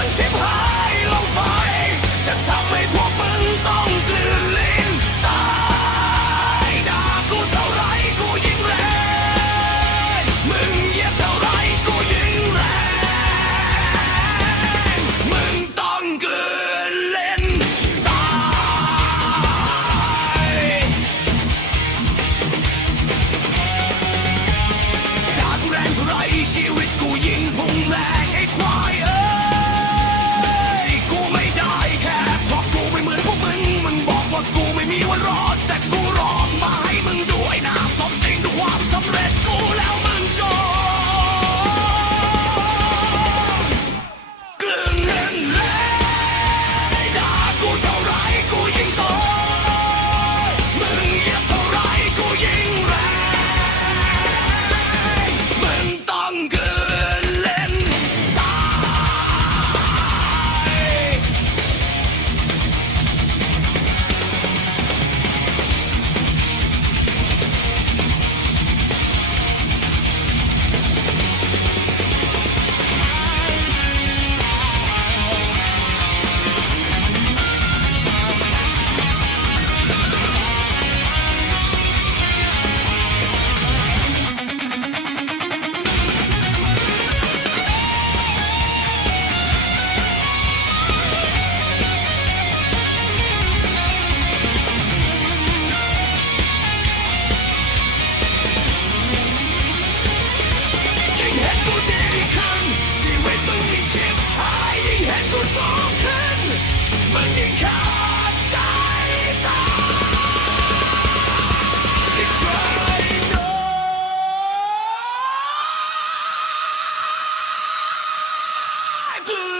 ันชิบหายลงไป Joe! Doctor!